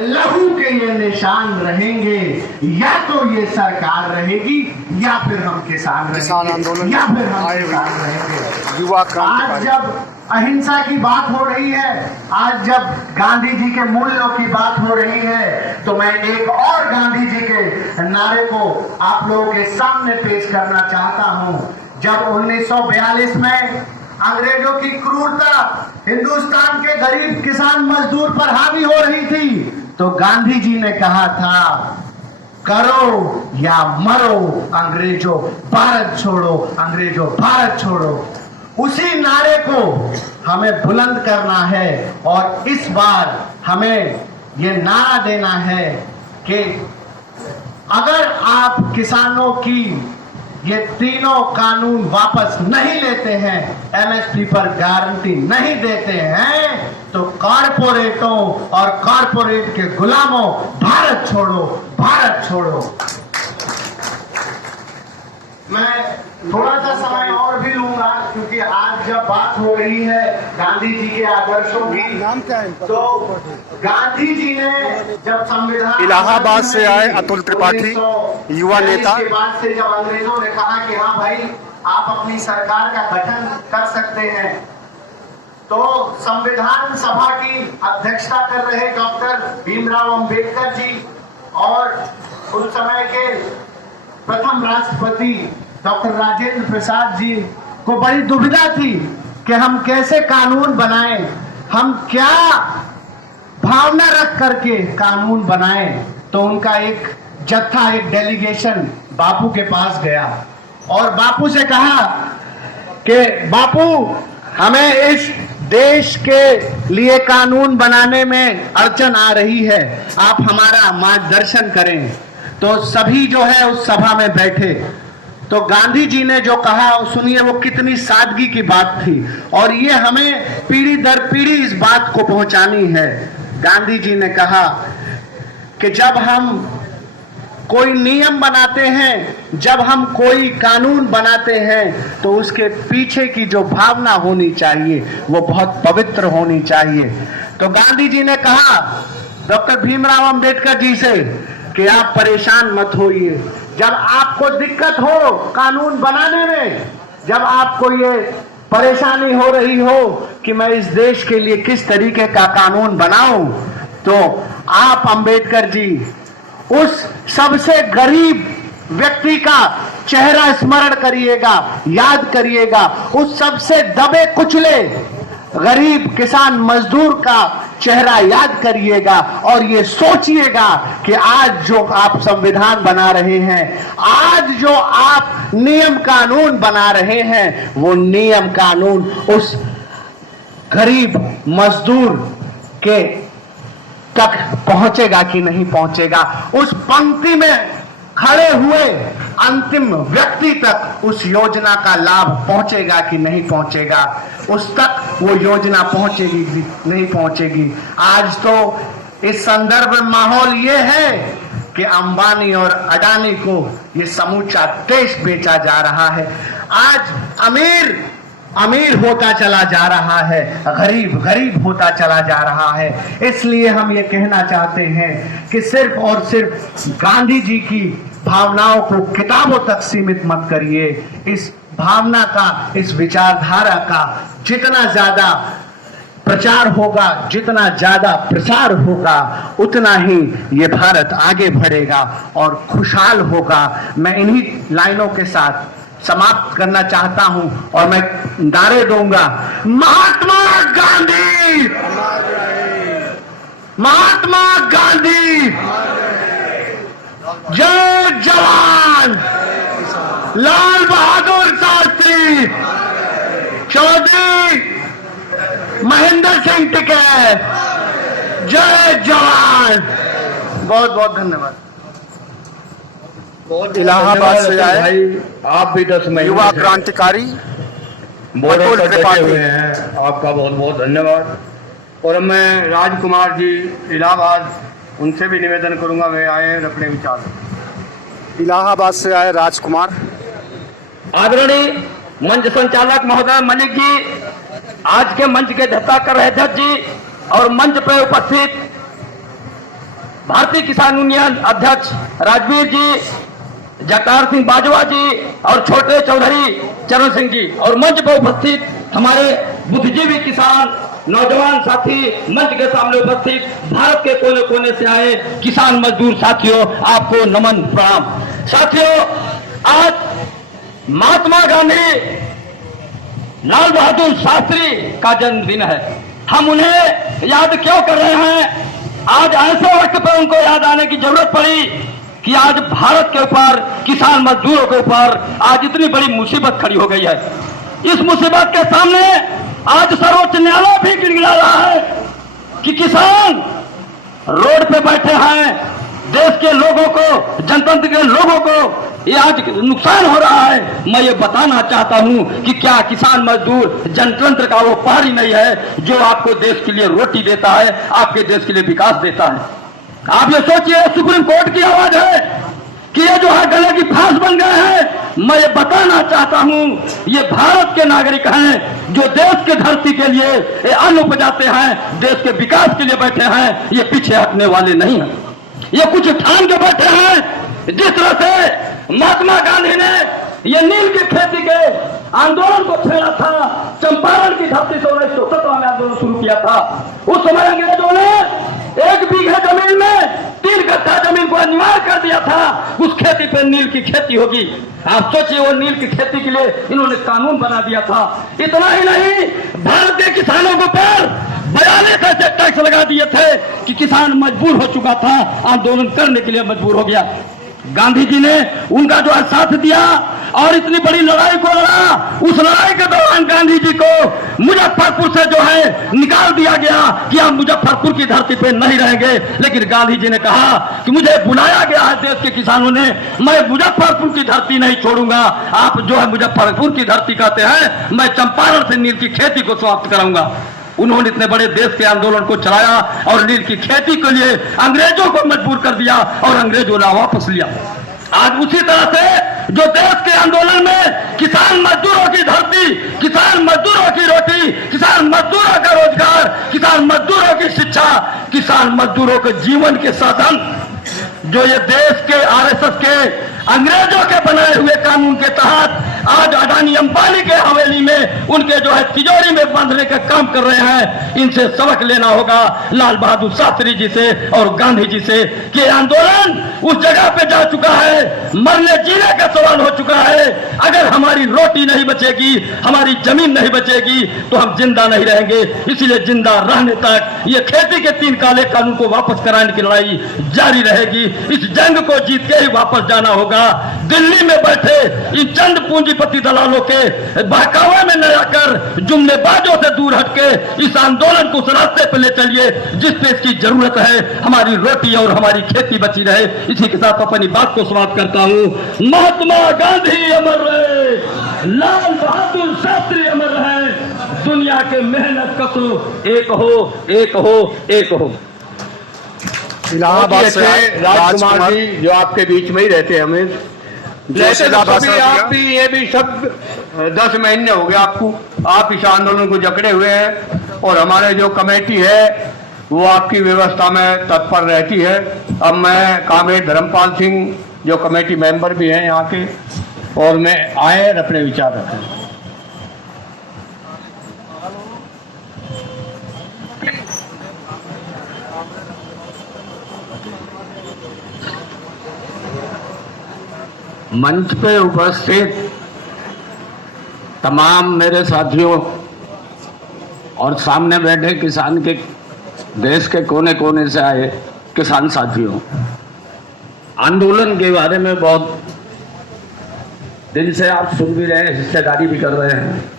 लहू के ये निशान रहेंगे, या तो ये सरकार रहेगी या फिर हम किसान आंदोलन या फिर हम किसान रहेंगे। युवा आज क्रांतिकारी जब अहिंसा की बात हो रही है, आज जब गांधी जी के मूल्यों की बात हो रही है, तो मैं एक और गांधी जी के नारे को आप लोगों के सामने पेश करना चाहता हूं। जब 1942 में अंग्रेजों की क्रूरता हिंदुस्तान के गरीब किसान मजदूर पर हावी हो रही थी, तो गांधी जी ने कहा था, करो या मरो अंग्रेजों भारत छोड़ो, अंग्रेजों भारत छोड़ो। उसी नारे को हमें बुलंद करना है और इस बार हमें ये नारा देना है कि अगर आप किसानों की ये तीनों कानून वापस नहीं लेते हैं, एमएसपी पर गारंटी नहीं देते हैं, तो कॉरपोरेटों और कॉरपोरेट के गुलामों भारत छोड़ो, भारत छोड़ो। मैं थोड़ा सा समय और भी लूंगा क्योंकि आज जब बात हो रही है गांधी जी के आदर्शों की, नाम क्या है? तो गांधी जी ने जब संविधान इलाहाबाद से आए अतुल त्रिपाठी, युवा नेता। के बाद से जब अंग्रेजों ने कहा कि हाँ भाई आप अपनी सरकार का गठन कर सकते हैं, तो संविधान सभा की अध्यक्षता कर रहे डॉक्टर भीमराव अंबेडकर जी और उस समय के प्रथम राष्ट्रपति डॉक्टर राजेंद्र प्रसाद जी को बड़ी दुविधा थी कि हम कैसे कानून बनाएं, हम क्या भावना रख करके कानून बनाएं। तो उनका एक जत्था, एक डेलीगेशन बापू के पास गया और बापू से कहा कि बापू हमें इस देश के लिए कानून बनाने में अड़चन आ रही है, आप हमारा मार्गदर्शन करें। तो सभी जो है उस सभा में बैठे, तो गांधी जी ने जो कहा सुनिए, वो कितनी सादगी की बात थी और ये हमें पीढ़ी दर पीढ़ी इस बात को पहुंचानी है। गांधी जी ने कहा कि जब हम कोई नियम बनाते हैं, जब हम कोई कानून बनाते हैं, तो उसके पीछे की जो भावना होनी चाहिए वो बहुत पवित्र होनी चाहिए। तो गांधी जी ने कहा डॉक्टर भीमराव अंबेडकर जी से कि आप परेशान मत होइए, जब आपको दिक्कत हो कानून बनाने में, जब आपको ये परेशानी हो रही हो कि मैं इस देश के लिए किस तरीके का कानून बनाऊं, तो आप अंबेडकर जी उस सबसे गरीब व्यक्ति का चेहरा स्मरण करिएगा, याद करिएगा, उस सबसे दबे कुचले गरीब किसान मजदूर का चेहरा याद करिएगा और ये सोचिएगा कि आज जो आप संविधान बना रहे हैं, आज जो आप नियम कानून बना रहे हैं, वो नियम कानून उस गरीब मजदूर के तक पहुंचेगा कि नहीं पहुंचेगा, उस पंक्ति में खड़े हुए अंतिम व्यक्ति तक उस योजना का लाभ पहुंचेगा कि नहीं पहुंचेगा, उस तक वो योजना पहुंचेगी कि नहीं पहुंचेगी। आज तो इस संदर्भ में माहौल ये है कि अंबानी और अडानी को ये समूचा देश बेचा जा रहा है। आज अमीर अमीर होता चला जा रहा है, गरीब गरीब होता चला जा रहा है। इसलिए हम ये कहना चाहते हैं कि सिर्फ और सिर्फ गांधी जी की भावनाओं को किताबों तक सीमित मत करिए। इस भावना का, इस विचारधारा का जितना ज्यादा प्रचार होगा, जितना ज्यादा प्रसार होगा, उतना ही ये भारत आगे बढ़ेगा और खुशहाल होगा। मैं इन्हीं लाइनों के साथ समाप्त करना चाहता हूं और मैं नारे दूंगा, महात्मा गांधी, महात्मा गांधी, जय जवान, लाल बहादुर शास्त्री, चौधरी महेंद्र सिंह टिकैत, जय जवान। बहुत बहुत धन्यवाद। इलाहाबाद से आए भाई, आप भी 10 महीने युवा क्रांतिकारी अतुल त्रिपाठी हुए हैं, आपका बहुत बहुत धन्यवाद। और मैं राजकुमार जी इलाहाबाद, उनसे भी निवेदन करूंगा वे आए अपने विचार। इलाहाबाद से आए राजकुमार। आदरणीय मंच संचालक महोदय मलिक जी, आज के मंच के अध्यक्षता कर रहे अध्यक्ष जी और मंच पर उपस्थित भारतीय किसान यूनियन अध्यक्ष राजवीर जी, जगतार सिंह बाजवा जी और छोटे चौधरी चरण सिंह जी, और मंच पर उपस्थित हमारे बुद्धिजीवी किसान नौजवान साथी, मंच के सामने उपस्थित भारत के कोने कोने से आए किसान मजदूर साथियों, आपको नमन प्रणाम। साथियों, आज महात्मा गांधी लाल बहादुर शास्त्री का जन्मदिन है। हम उन्हें याद क्यों कर रहे हैं? आज ऐसे वक्त पर उनको याद आने की जरूरत पड़ी कि आज भारत के ऊपर, किसान मजदूरों के ऊपर आज इतनी बड़ी मुसीबत खड़ी हो गई है। इस मुसीबत के सामने आज सर्वोच्च न्यायालय भी गिड़गिड़ा रहा है कि किसान रोड पे बैठे हैं, देश के लोगों को, जनतंत्र के लोगों को ये आज नुकसान हो रहा है। मैं ये बताना चाहता हूं कि क्या किसान मजदूर जनतंत्र का वो पारी नहीं है जो आपको देश के लिए रोटी देता है, आपके देश के लिए विकास देता है। आप ये सोचिए, सुप्रीम कोर्ट की आवाज है कि ये जो है गले की फांस बन गए हैं। मैं ये बताना चाहता हूं, ये भारत के नागरिक हैं जो देश के धरती के लिए अन्न उपजाते हैं, देश के विकास के लिए बैठे हैं। ये पीछे हटने वाले नहीं हैं। ये कुछ ठान के बैठे हैं। जिस तरह से महात्मा गांधी ने ये नील की खेती के आंदोलन को छेड़ा था, चंपारण की धरती से 1917 में आंदोलन शुरू किया था। उस समय अंग्रेजों ने 1 बीघा जमीन में 3 गट्ठा जमीन को अनिवार्य कर दिया था, उस खेती पे नील की खेती होगी। आप सोचिए, वो नील की खेती के लिए इन्होंने कानून बना दिया था। इतना ही नहीं, भारत के किसानों के ऊपर 42 ऐसे टैक्स लगा दिए थे कि किसान मजबूर हो चुका था, आंदोलन करने के लिए मजबूर हो गया। गांधी जी ने उनका जो है साथ दिया और इतनी बड़ी लड़ाई को लड़ा। उस लड़ाई के दौरान गांधी जी को मुजफ्फरपुर से जो है निकाल दिया गया कि आप मुजफ्फरपुर की धरती पे नहीं रहेंगे। लेकिन गांधी जी ने कहा कि मुझे बुलाया गया है देश के किसानों ने, मैं मुजफ्फरपुर की धरती नहीं छोड़ूंगा। आप जो है मुजफ्फरपुर की धरती कहते हैं, मैं चंपारण से नील की खेती को समाप्त कराऊंगा। उन्होंने इतने बड़े देश के आंदोलन को चलाया और नील की खेती के लिए अंग्रेजों को मजबूर कर दिया और अंग्रेजों ने वापस लिया। आज उसी तरह से जो देश के आंदोलन में किसान मजदूरों की धरती, किसान मजदूरों की रोटी, किसान मजदूरों का रोजगार, किसान मजदूरों की शिक्षा, किसान मजदूरों के जीवन के साधन, जो ये देश के आरएसएस के अंग्रेजों के बनाए हुए कानून के तहत आज अडानी अंबानी के हवेली में उनके जो है तिजोरी में बांधने का काम कर रहे हैं। इनसे सबक लेना होगा, लाल बहादुर शास्त्री जी से और गांधी जी से, कि आंदोलन उस जगह पे जा चुका है, मरने जीने का सवाल हो चुका है। अगर हमारी रोटी नहीं बचेगी, हमारी जमीन नहीं बचेगी, तो हम जिंदा नहीं रहेंगे। इसलिए जिंदा रहने तक ये खेती के 3 काले कानून को वापस कराने की लड़ाई जारी रहेगी। इस जंग को जीत के ही वापस जाना होगा। दिल्ली में बैठे इन चंद पूंजीपति दलालों के बहकावे में न आकर जुमलेबाजों से दूर हटके इस आंदोलन को उस रास्ते पर ले चलिए जिस पे इसकी जरूरत है, हमारी रोटी और हमारी खेती बची रहे। इसी के साथ अपनी बात को समाप्त करता हूं। महात्मा गांधी अमर रहे, लाल बहादुर शास्त्री अमर रहे, दुनिया के मेहनत कशो एक हो, एक हो, एक हो। इलाहाबाद से राजकुमार जी जो आपके बीच में ही रहते हैं, हमें आप भी, ये भी सब 10 महीने हो गए आपको, आप इस आंदोलन को जकड़े हुए हैं और हमारे जो कमेटी है वो आपकी व्यवस्था में तत्पर रहती है। अब मैं कामेर धर्मपाल सिंह जो कमेटी मेंबर भी हैं यहाँ के, और मैं आए और अपने विचार रखें। मंच पे उपस्थित तमाम मेरे साथियों और सामने बैठे किसान के देश के कोने कोने से आए किसान साथियों, आंदोलन के बारे में बहुत दिन से आप सुन भी रहे हैं, हिस्सेदारी भी कर रहे हैं।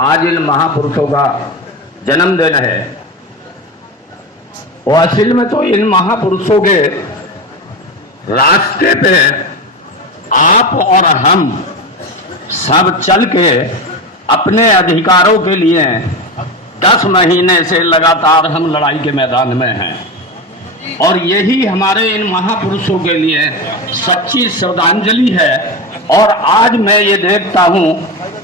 आज इन महापुरुषों का जन्मदिन है और असल में तो इन महापुरुषों के रास्ते पे आप और हम सब चल के अपने अधिकारों के लिए 10 महीने से लगातार हम लड़ाई के मैदान में हैं और यही हमारे इन महापुरुषों के लिए सच्ची श्रद्धांजलि है। और आज मैं ये देखता हूं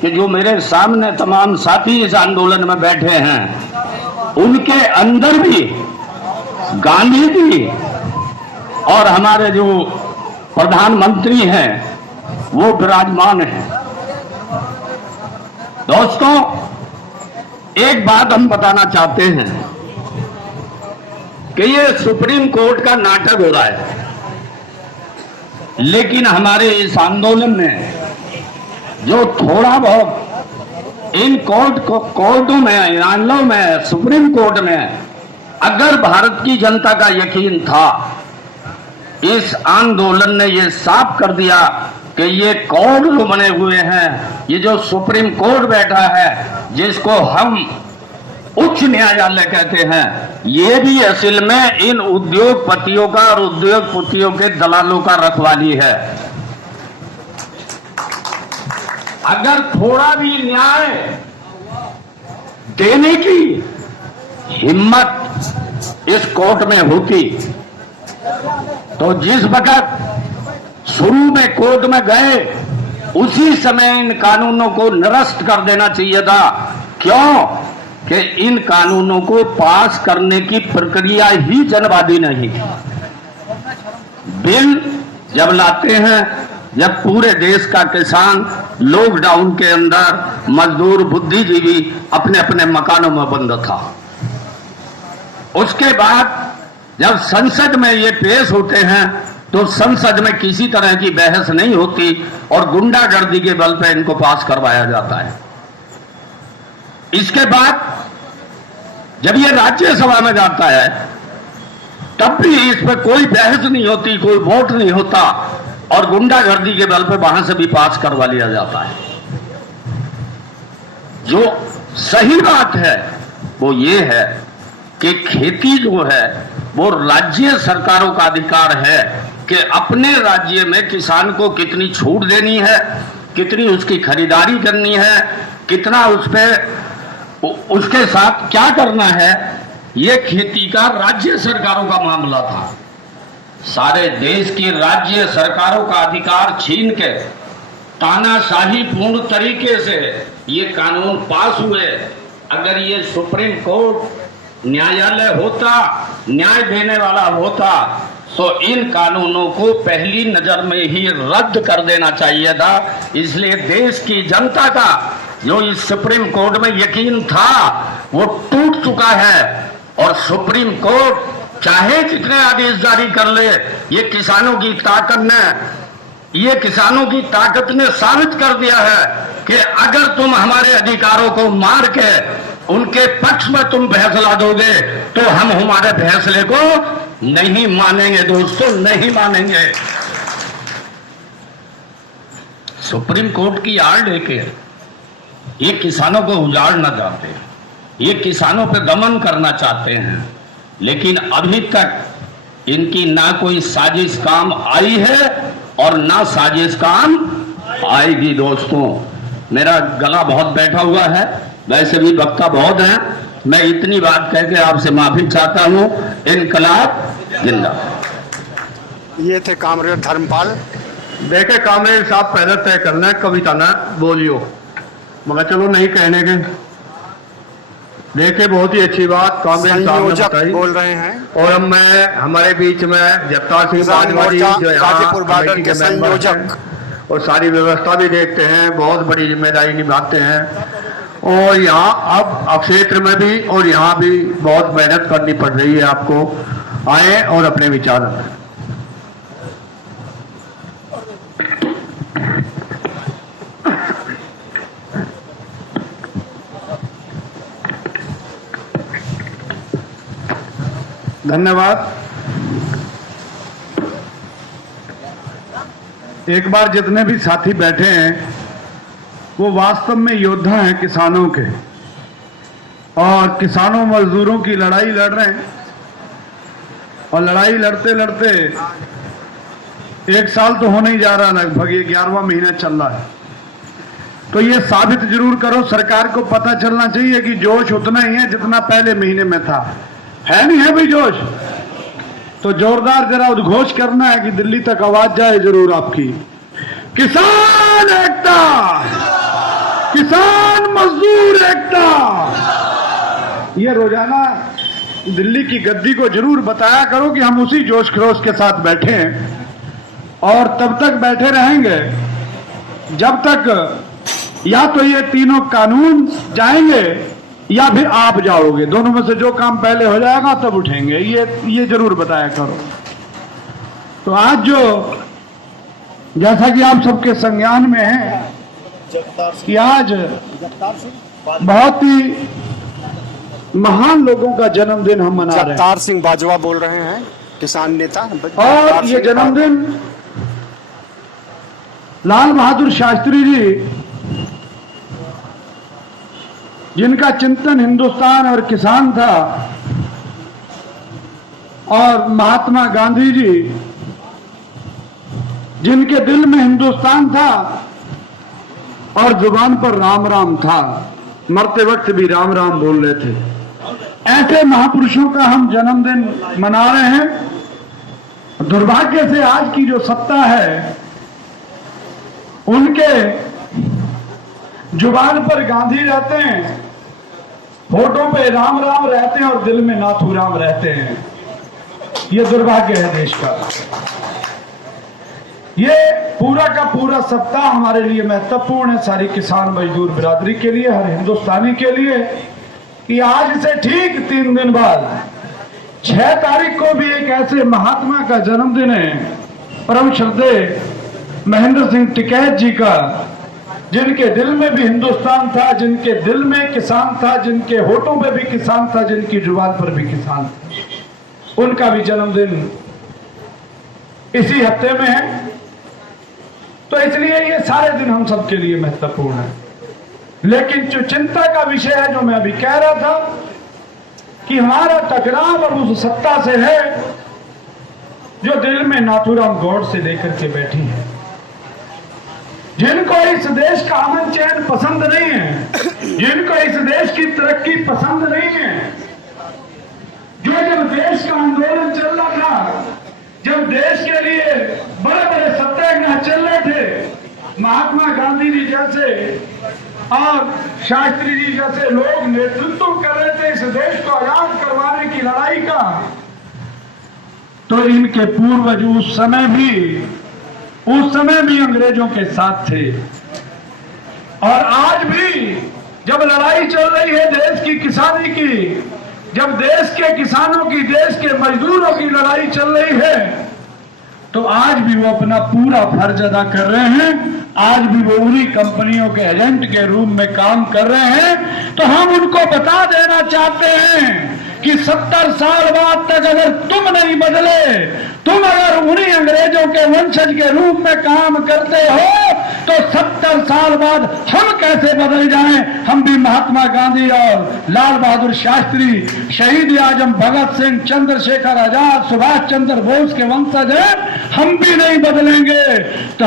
कि जो मेरे सामने तमाम साथी इस आंदोलन में बैठे हैं, उनके अंदर भी गांधी जी और हमारे जो प्रधानमंत्री हैं वो विराजमान हैं। दोस्तों, एक बात हम बताना चाहते हैं कि ये सुप्रीम कोर्ट का नाटक हो रहा है, लेकिन हमारे इस आंदोलन में जो थोड़ा बहुत इन कोर्टों में, न्यायालयों में, सुप्रीम कोर्ट में अगर भारत की जनता का यकीन था, इस आंदोलन ने ये साफ कर दिया कि ये कोर्ट जो बने हुए हैं, ये जो सुप्रीम कोर्ट बैठा है, जिसको हम उच्च न्यायालय कहते हैं, ये भी असल में इन उद्योगपतियों का और उद्योगपतियों के दलालों का रखवाली है। अगर थोड़ा भी न्याय देने की हिम्मत इस कोर्ट में होती तो जिस वक्त शुरू में कोर्ट में गए उसी समय इन कानूनों को निरस्त कर देना चाहिए था। क्यों? कि इन कानूनों को पास करने की प्रक्रिया ही जनवादी नहीं थी। बिल जब लाते हैं, जब पूरे देश का किसान लॉकडाउन के अंदर, मजदूर, बुद्धिजीवी अपने अपने मकानों में बंद था, उसके बाद जब संसद में ये पेश होते हैं तो संसद में किसी तरह की बहस नहीं होती और गुंडागर्दी के बल पर इनको पास करवाया जाता है। इसके बाद जब ये राज्यसभा में जाता है तब भी इस पर कोई बहस नहीं होती, कोई वोट नहीं होता और गुंडागर्दी के बल पर वहां से भी पास करवा लिया जाता है। जो सही बात है वो ये है कि खेती जो है वो राज्य सरकारों का अधिकार है कि अपने राज्य में किसान को कितनी छूट देनी है, कितनी उसकी खरीदारी करनी है, कितना उस पे उसके साथ क्या करना है। ये खेती का राज्य सरकारों का मामला था। सारे देश की राज्य सरकारों का अधिकार छीन के तानाशाही पूर्ण तरीके से ये कानून पास हुए। अगर ये सुप्रीम कोर्ट न्यायालय होता, न्याय देने वाला होता, तो इन कानूनों को पहली नजर में ही रद्द कर देना चाहिए था। इसलिए देश की जनता का जो इस सुप्रीम कोर्ट में यकीन था वो टूट चुका है और सुप्रीम कोर्ट चाहे कितने आदेश जारी कर ले, ये किसानों की ताकत ने साबित कर दिया है कि अगर तुम हमारे अधिकारों को मार के उनके पक्ष में तुम फैसला दोगे तो हम हमारे फैसले को नहीं मानेंगे। दोस्तों, नहीं मानेंगे। सुप्रीम कोर्ट की आड़ लेके ये किसानों को उजाड़ना चाहते हैं, ये किसानों पे दमन करना चाहते हैं, लेकिन अभी तक इनकी ना कोई साजिश काम आई है और ना साजिश काम आएगी। दोस्तों, मेरा गला बहुत बैठा हुआ है, वैसे भी वक्ता बहुत है, मैं इतनी बात कह के आपसे माफी चाहता हूं। इनकलाब जिंदाबाद। ये थे कामरेड धर्मपाल। देखे कामरेड साहब पहले तय करना है, कविता ना बोलियो, मगर चलो नहीं कहने के। देखे बहुत ही अच्छी बात कामरेड साहब ने बताई, बोल रहे हैं। और अब मैं हमारे बीच में जगतार सिंह बाजवा जी जो गाजीपुर बॉर्डर के संयोजक और सारी व्यवस्था भी देखते हैं, बहुत बड़ी जिम्मेदारी निभाते हैं और यहाँ अब क्षेत्र में भी और यहाँ भी बहुत मेहनत करनी पड़ रही है। आपको आए और अपने विचार रखें। धन्यवाद। एक बार जितने भी साथी बैठे हैं वो वास्तव में योद्धा हैं किसानों के, और किसानों मजदूरों की लड़ाई लड़ रहे हैं और लड़ाई लड़ते लड़ते एक साल तो होने ही जा रहा, लगभग ये 11वां महीना चल रहा है। तो ये साबित जरूर करो, सरकार को पता चलना चाहिए कि जोश उतना ही है जितना पहले महीने में था। है नहीं है भाई जोश? तो जोरदार जरा उद्घोष करना है कि दिल्ली तक आवाज जाए जरूर आपकी। किसान एकता, किसान मजदूर एकता। ये रोजाना दिल्ली की गद्दी को जरूर बताया करो कि हम उसी जोश खरोश के साथ बैठे हैं और तब तक बैठे रहेंगे जब तक या तो ये तीनों कानून जाएंगे या फिर आप जाओगे। दोनों में से जो काम पहले हो जाएगा तब उठेंगे, ये जरूर बताया करो। तो आज जो जैसा कि आप सबके संज्ञान में है कि आज बहुत ही महान लोगों का जन्मदिन हम मना रहे हैं। जगतार सिंह बाजवा बोल रहे हैं, किसान नेता। और ये जन्मदिन लाल बहादुर शास्त्री जी, जिनका चिंतन हिंदुस्तान और किसान था, और महात्मा गांधी जी, जिनके दिल में हिंदुस्तान था और जुबान पर राम राम था, मरते वक्त भी राम राम बोल रहे थे। ऐसे महापुरुषों का हम जन्मदिन मना रहे हैं। दुर्भाग्य से आज की जो सत्ता है, उनके जुबान पर गांधी रहते हैं, होठों पे राम राम रहते हैं और दिल में नाथूराम रहते हैं। ये दुर्भाग्य है देश का। ये पूरा का पूरा सप्ताह हमारे लिए महत्वपूर्ण है, सारी किसान मजदूर बिरादरी के लिए, हर हिंदुस्तानी के लिए, कि आज से ठीक 3 दिन बाद 6 तारीख को भी एक ऐसे महात्मा का जन्मदिन है, परम श्रद्धेय महेंद्र सिंह टिकैत जी का, जिनके दिल में भी हिंदुस्तान था, जिनके दिल में किसान था, जिनके होठों पे भी किसान था, जिनकी जुबान पर भी किसान था। उनका भी जन्मदिन इसी हफ्ते में है। तो इसलिए ये सारे दिन हम सबके लिए महत्वपूर्ण है। लेकिन जो चिंता का विषय है, जो मैं अभी कह रहा था, कि हमारा टकराव अब उस सत्ता से है जो दिल में नाथूराम गौड़ से लेकर के बैठी है, जिनको इस देश का अमन चैन पसंद नहीं है, जिनको इस देश की तरक्की पसंद नहीं है, जो जब देश का आंदोलन चल रहा था, जब देश के लिए बड़े बड़े सत्याग्रह चल रहे थे, महात्मा गांधी जी जैसे और शास्त्री जी जैसे लोग नेतृत्व कर रहे थे इस देश को आजाद करवाने की लड़ाई का, तो इनके पूर्वज उस समय भी अंग्रेजों के साथ थे। और आज भी जब लड़ाई चल रही है देश की किसानी की, जब देश के किसानों की, देश के मजदूरों की लड़ाई चल रही है, तो आज भी वो अपना पूरा फर्ज अदा कर रहे हैं। आज भी वो उन्हीं कंपनियों के एजेंट के रूप में काम कर रहे हैं। तो हम उनको बता देना चाहते हैं कि 70 साल बाद तक अगर तुम नहीं बदले, तुम अगर उन्हीं अंग्रेजों के वंशज के रूप में काम करते हो, तो 70 साल बाद हम कैसे बदल जाएं? हम भी महात्मा गांधी और लाल बहादुर शास्त्री, शहीद आजम भगत सिंह, चंद्रशेखर आजाद, सुभाष चंद्र बोस के वंशज हैं, हम भी नहीं बदलेंगे। तो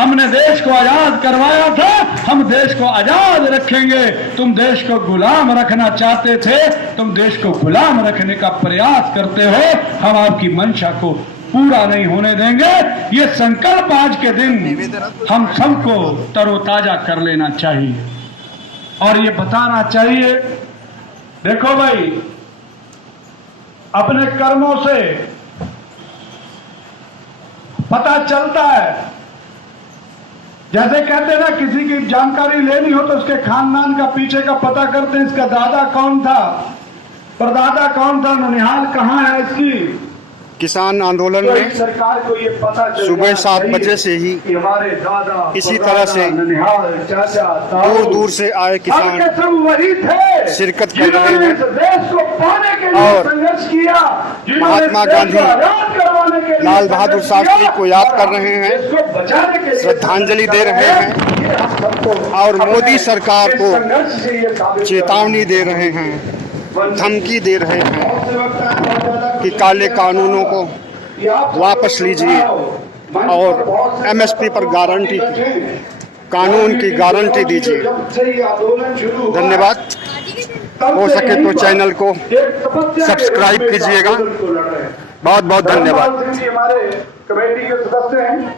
हमने देश को आजाद करवाया था, हम देश को आजाद रखेंगे। तुम देश को गुलाम रखना चाहते थे, तुम देश को गुलाम रखने का प्रयास करते हो, हम आपकी मंशा को पूरा नहीं होने देंगे। ये संकल्प आज के दिन हम सबको तरोताजा कर लेना चाहिए और ये बताना चाहिए, देखो भाई, अपने कर्मों से पता चलता है। जैसे कहते हैं ना, किसी की जानकारी लेनी हो तो उसके खानदान का पीछे का पता करते हैं, इसका दादा कौन था, परदादा कौन था, ननिहाल कहाँ है इसकी। किसान आंदोलन तो में सरकार को ये पता सुबह 7 बजे से ही हमारे दादा इसी तरह से दूर दूर से आए किसान वही थे शिरकत कर रहे हैं देश को पाने के लिए और संघर्ष किया, महात्मा गांधी, लाल बहादुर शास्त्री को याद कर रहे हैं, श्रद्धांजलि दे रहे हैं और मोदी सरकार को चेतावनी दे रहे हैं, धमकी दे रहे हैं कि काले कानूनों को वापस लीजिए और एमएसपी पर गारंटी, कानून की गारंटी दीजिए। धन्यवाद। हो सके तो चैनल को सब्सक्राइब कीजिएगा। बहुत बहुत धन्यवाद। हमारे कमेटी के सदस्य हैं।